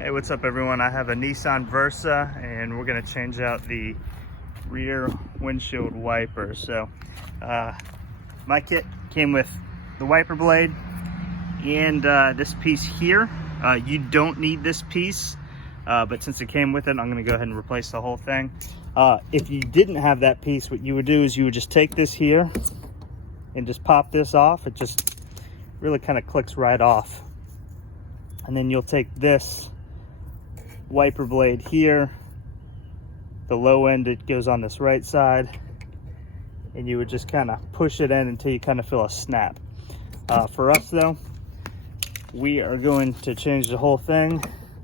Hey, what's up everyone? I have a Nissan Versa and we're gonna change out the rear windshield wiper. So my kit came with the wiper blade and this piece here. You don't need this piece, but since it came with it, I'm gonna go ahead and replace the whole thing. If you didn't have that piece, what you would do is you would just take this here and just pop this off. It just really kind of clicks right off. And then you'll take this wiper blade here, the low end, it goes on this right side, and you would just kind of push it in until you kind of feel a snap. For us though, we are going to change the whole thing,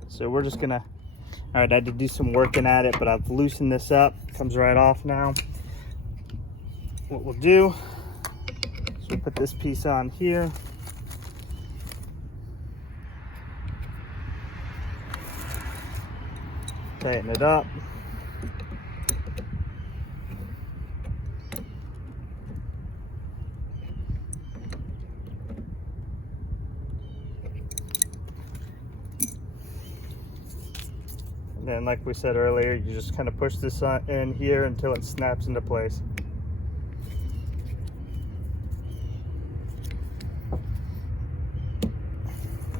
so we're just gonna, all right, I had to do some working at it, but I've loosened this up. It comes right off now. What we'll do is we'll put this piece on here. Tighten it up. And then, like we said earlier, you just kind of push this in here until it snaps into place.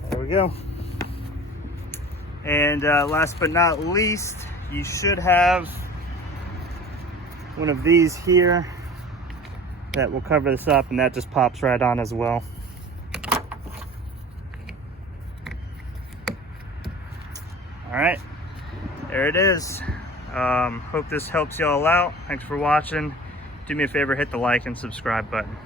There we go. And last but not least, you should have one of these here that will cover this up, and that just pops right on as well. All right, there it is. Hope this helps y'all out. Thanks for watching. Do me a favor, hit the like and subscribe button.